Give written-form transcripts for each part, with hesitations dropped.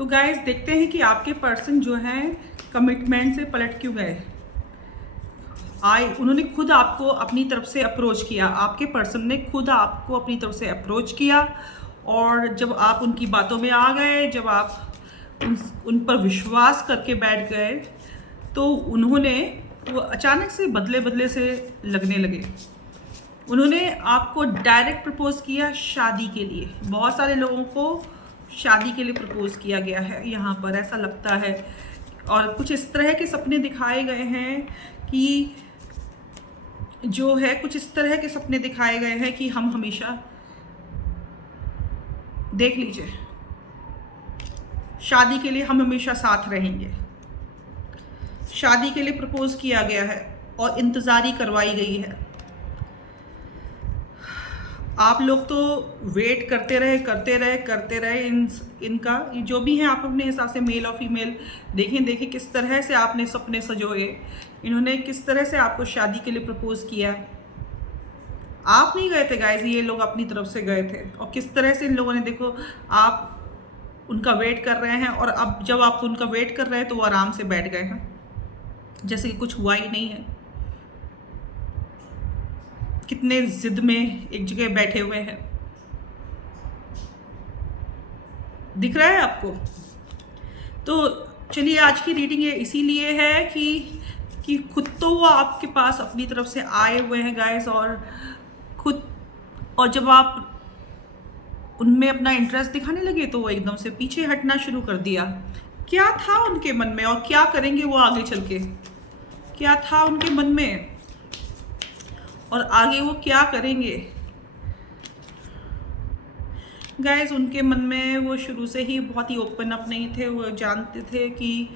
तो गाइस देखते हैं कि आपके पर्सन जो हैं कमिटमेंट से पलट क्यों गए। उन्होंने खुद आपको अपनी तरफ से अप्रोच किया, आपके पर्सन ने खुद आपको अपनी तरफ से अप्रोच किया, और जब आप उनकी बातों में आ गए, जब आप उन पर विश्वास करके बैठ गए, तो उन्होंने वो अचानक से बदले बदले से लगने लगे। उन्होंने आपको डायरेक्ट प्रपोज किया शादी के लिए। बहुत सारे लोगों को शादी के लिए प्रपोज किया गया है यहाँ पर, ऐसा लगता है। और कुछ इस तरह के सपने दिखाए गए हैं कि जो है, कुछ इस तरह के सपने दिखाए गए हैं कि हम हमेशा, देख लीजिए, शादी के लिए हम हमेशा साथ रहेंगे। शादी के लिए प्रपोज किया गया है और इंतज़ारी करवाई गई है। आप लोग तो वेट करते रहे इनका जो भी है। आप अपने हिसाब से मेल और फीमेल देखें किस तरह से आपने सपने सजोए, इन्होंने किस तरह से आपको शादी के लिए प्रपोज किया। आप नहीं गए थे गाइस, ये लोग अपनी तरफ से गए थे। और किस तरह से इन लोगों ने, देखो, आप उनका वेट कर रहे हैं, और अब जब आप उनका वेट कर रहे हैं तो वो आराम से बैठ गए हैं, जैसे कि कुछ हुआ ही नहीं है। कितने जिद में एक जगह बैठे हुए हैं, दिख रहा है आपको। तो चलिए, आज की रीडिंग ये इसीलिए है कि खुद तो वो आपके पास अपनी तरफ से आए हुए हैं गाइस, और जब आप उनमें अपना इंटरेस्ट दिखाने लगे तो वो एकदम से पीछे हटना शुरू कर दिया। क्या था उनके मन में, और क्या करेंगे वो आगे चल के, क्या था उनके मन में और आगे वो क्या करेंगे। गाइस, उनके मन में वो शुरू से ही बहुत ही ओपन अप नहीं थे। वो जानते थे कि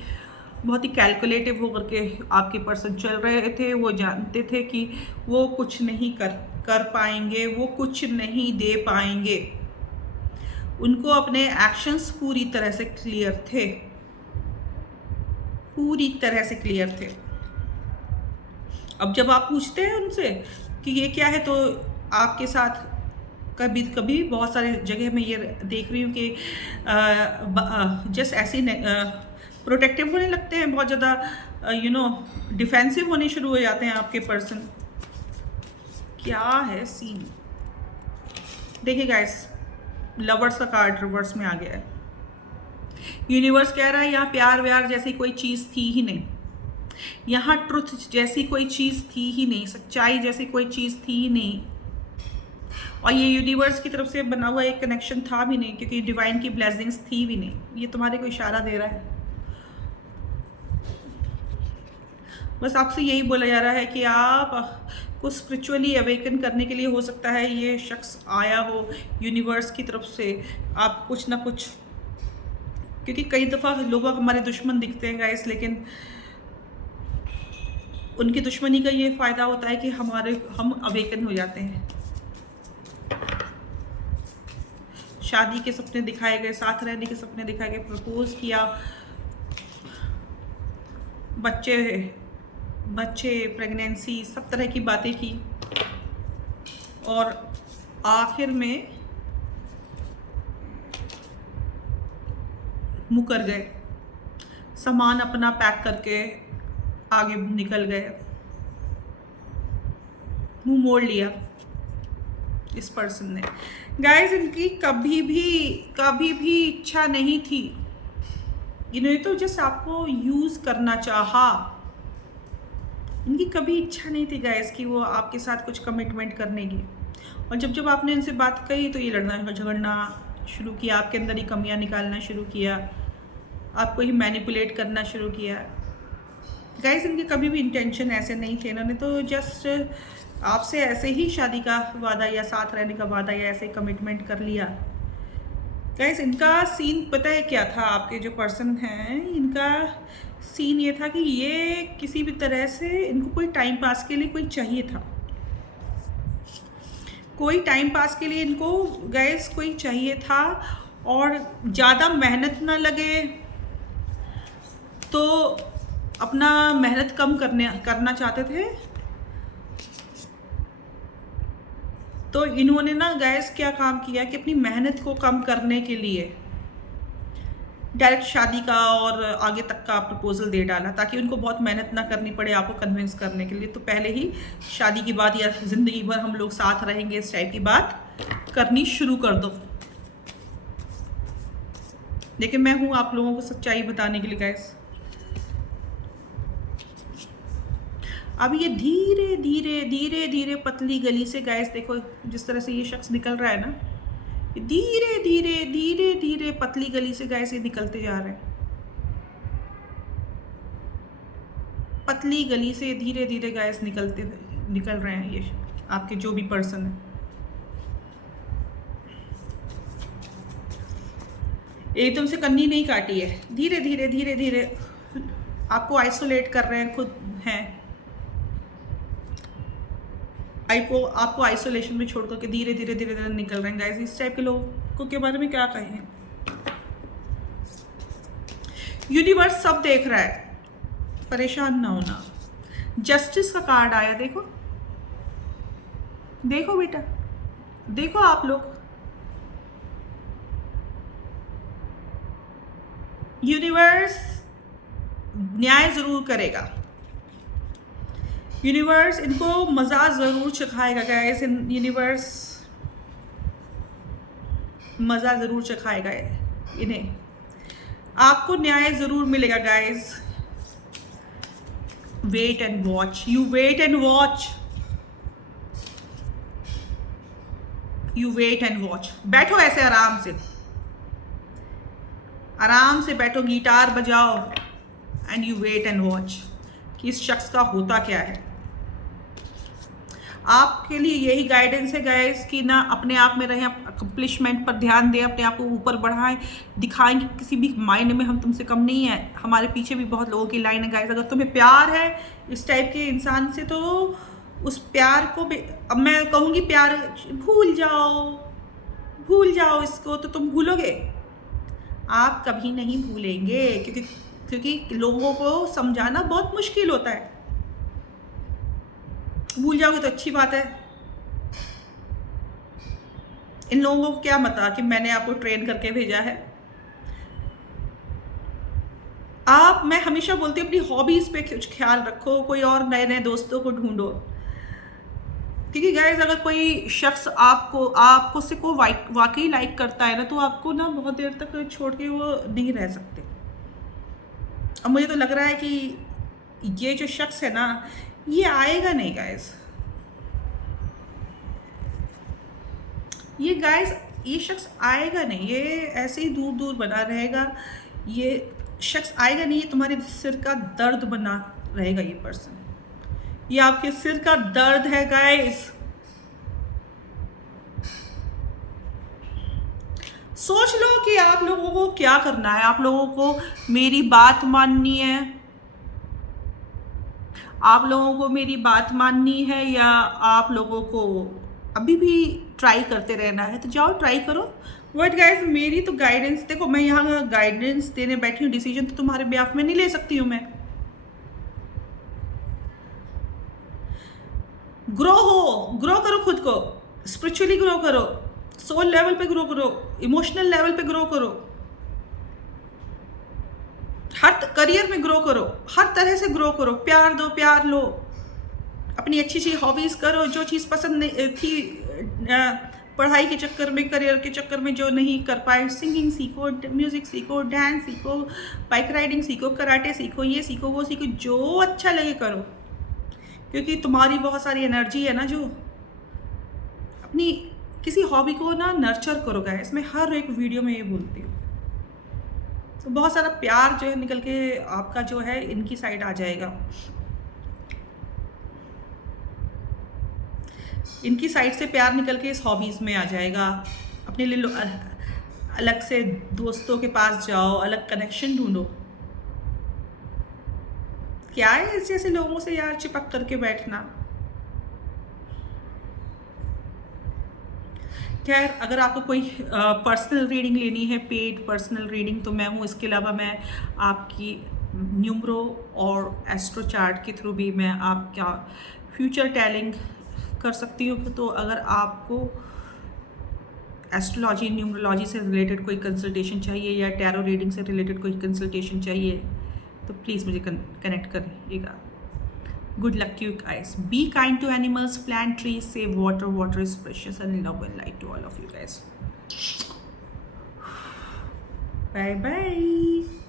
बहुत ही कैलकुलेटिव होकर के आपके पर्सन चल रहे थे। वो जानते थे कि वो कुछ नहीं कर पाएंगे, वो कुछ नहीं दे पाएंगे। उनको अपने एक्शंस पूरी तरह से क्लियर थे, पूरी तरह से क्लियर थे। अब जब आप पूछते हैं उनसे कि ये क्या है, तो आपके साथ कभी कभी बहुत सारे जगह मैं ये देख रही हूँ कि जस्ट ऐसे प्रोटेक्टिव होने लगते हैं, बहुत ज़्यादा डिफेंसिव होने शुरू हो जाते हैं आपके पर्सन। क्या है सीन, देखिए गाइस, लवर्स का कार्ड रिवर्स में आ गया है। यूनिवर्स कह रहा है यहाँ प्यार व्यार जैसी कोई चीज़ थी ही नहीं, यहाँ ट्रुथ जैसी कोई चीज़ थी ही नहीं, सच्चाई जैसी कोई चीज़ थी ही नहीं, और ये यूनिवर्स की तरफ से बना हुआ एक कनेक्शन था भी नहीं, क्योंकि डिवाइन की ब्लेसिंग्स थी भी नहीं। ये तुम्हारे को इशारा दे रहा है, बस आपसे यही बोला जा रहा है कि आप को स्पिरिचुअली अवेकन करने के लिए, हो सकता है ये शख्स आया हो यूनिवर्स की तरफ से। आप कुछ ना कुछ, क्योंकि कई दफ़ा लोग हमारे दुश्मन दिखते हैं गाइस, लेकिन उनकी दुश्मनी का ये फ़ायदा होता है कि हम अवेकन हो जाते हैं। शादी के सपने दिखाए गए, साथ रहने के सपने दिखाए गए, प्रपोज किया, बच्चे प्रेगनेंसी, सब तरह की बातें की, और आखिर में मुकर गए, सामान अपना पैक करके आगे निकल गए, मुंह मोड़ लिया इस पर्सन ने। गाइस, इनकी कभी भी इच्छा नहीं थी, इन्होंने तो जस्ट आपको यूज करना चाहा। इनकी कभी इच्छा नहीं थी गाइस कि वो आपके साथ कुछ कमिटमेंट करने की। और जब आपने इनसे बात कही तो ये लड़ना झगड़ना शुरू किया, आपके अंदर ही कमियां निकालना शुरू किया, आपको ही मैनिपुलेट करना शुरू किया। गाइस, इनके कभी भी इंटेंशन ऐसे नहीं थे। इन्होंने तो जस्ट आपसे ऐसे ही शादी का वादा या साथ रहने का वादा या ऐसे कमिटमेंट कर लिया। गाइस, इनका सीन पता है क्या था? आपके जो पर्सन हैं, इनका सीन ये था कि ये किसी भी तरह से, इनको कोई टाइम पास के लिए कोई चाहिए था, कोई टाइम पास के लिए इनको गाइस कोई चाहिए था, और ज़्यादा मेहनत ना लगे तो अपना मेहनत कम करना चाहते थे। तो इन्होंने ना गैस क्या काम किया कि अपनी मेहनत को कम करने के लिए डायरेक्ट शादी का और आगे तक का प्रपोजल दे डाला, ताकि उनको बहुत मेहनत ना करनी पड़े आपको कन्विंस करने के लिए। तो पहले ही शादी की बात या ज़िंदगी भर हम लोग साथ रहेंगे इस टाइप की बात करनी शुरू कर दो। लेकिन मैं हूँ आप लोगों को सच्चाई बताने के लिए गाइस। अब ये धीरे धीरे धीरे धीरे पतली गली से गाइस, देखो जिस तरह से ये शख्स निकल रहा है ना, धीरे धीरे धीरे धीरे पतली गली से गाइस ये निकलते जा रहे हैं। पतली गली से धीरे धीरे गाइस निकल रहे हैं ये आपके जो भी पर्सन है। एकदम से कन्नी नहीं काटी है, धीरे धीरे धीरे धीरे आपको आइसोलेट कर रहे हैं, खुद हैं आपको आइसोलेशन में छोड़ करके धीरे धीरे धीरे धीरे निकल रहे हैं गाइस। इस टाइप के लोगों के बारे में क्या कहें। यूनिवर्स सब देख रहा है, परेशान ना होना। जस्टिस का कार्ड आया, देखो देखो बेटा, देखो आप लोग, यूनिवर्स न्याय जरूर करेगा, यूनिवर्स इनको मज़ा ज़रूर चखाएगा गाइस। यूनिवर्स मज़ा ज़रूर चखाएगा इन्हें, आपको न्याय ज़रूर मिलेगा guys. Wait and watch, you wait and watch, you wait and watch. बैठो ऐसे आराम से बैठो, गिटार बजाओ and you wait and watch कि इस शख्स का होता क्या है। आपके लिए यही गाइडेंस है गाइस कि ना अपने आप में रहें, अकम्पलिशमेंट पर ध्यान दें, अपने आप को ऊपर बढ़ाएं, दिखाएं कि किसी भी मायने में हम तुमसे कम नहीं है। हमारे पीछे भी बहुत लोगों की लाइन है गाइस। अगर तुम्हें प्यार है इस टाइप के इंसान से, तो उस प्यार को अब मैं कहूँगी प्यार भूल जाओ इसको, तो तुम भूलोगे? आप कभी नहीं भूलेंगे, क्योंकि लोगों को समझाना बहुत मुश्किल होता है। भूल जाओगे तो अच्छी बात है। इन लोगों को क्या पता कि मैंने आपको ट्रेन करके भेजा है। मैं हमेशा बोलती हूँ अपनी हॉबीज पे कुछ ख्याल रखो, कोई और नए नए दोस्तों को ढूंढो, क्योंकि गाइस अगर कोई शख्स आपको से को वाकई लाइक करता है ना, तो आपको ना बहुत देर तक छोड़ के वो नहीं रह सकते। अब मुझे तो लग रहा है कि ये जो शख्स है ना, ये आएगा नहीं गाइस। ये शख्स आएगा नहीं, ये ऐसे ही दूर दूर बना रहेगा। ये शख्स आएगा नहीं, ये तुम्हारे सिर का दर्द बना रहेगा। ये पर्सन, ये आपके सिर का दर्द है गाइस। सोच लो कि आप लोगों को क्या करना है। आप लोगों को मेरी बात माननी है, आप लोगों को मेरी बात माननी है, या आप लोगों को अभी भी ट्राई करते रहना है? तो जाओ ट्राई करो। बट गाइस मेरी तो गाइडेंस देखो, मैं यहाँ गाइडेंस देने बैठी हूँ, डिसीजन तो तुम्हारे बिहाफ में नहीं ले सकती हूँ मैं। ग्रो करो खुद को, स्पिरिचुअली ग्रो करो, सोल लेवल पे ग्रो करो, इमोशनल लेवल पे ग्रो करो, हर करियर में ग्रो करो, हर तरह से ग्रो करो। प्यार दो, प्यार लो, अपनी अच्छी अच्छी हॉबीज करो। जो चीज़ पसंद नहीं थी पढ़ाई के चक्कर में, करियर के चक्कर में जो नहीं कर पाए, सिंगिंग सीखो, म्यूजिक सीखो, डांस सीखो, बाइक राइडिंग सीखो, कराटे सीखो, ये सीखो, वो सीखो, जो अच्छा लगे करो। क्योंकि तुम्हारी बहुत सारी एनर्जी है ना, जो अपनी किसी हॉबी को ना नर्चर करो गाइस। मैं हर एक वीडियो में ये बोलती हूँ। तो बहुत सारा प्यार जो है निकल के आपका जो है इनकी साइड आ जाएगा, इनकी साइड से प्यार निकल के इस हॉबीज़ में आ जाएगा। अपने लिए अलग से दोस्तों के पास जाओ, अलग कनेक्शन ढूंढो। क्या है इस जैसे लोगों से यार चिपक करके बैठना। खैर, अगर आपको कोई पर्सनल रीडिंग लेनी है, पेड पर्सनल रीडिंग, तो मैं हूँ। इसके अलावा मैं आपकी न्यूमरो और एस्ट्रो चार्ट के थ्रू भी मैं आपका फ्यूचर टेलिंग कर सकती हूँ। तो अगर आपको एस्ट्रोलॉजी न्यूमरोलॉजी से रिलेटेड कोई कंसल्टेशन चाहिए या टैरो रीडिंग से रिलेटेड कोई कंसल्टेशन चाहिए तो प्लीज़ मुझे कनेक्ट करिएगा. Good luck to you guys. Be kind to animals, plant trees, save water. Water is precious, and love and light to all of you guys. Bye bye.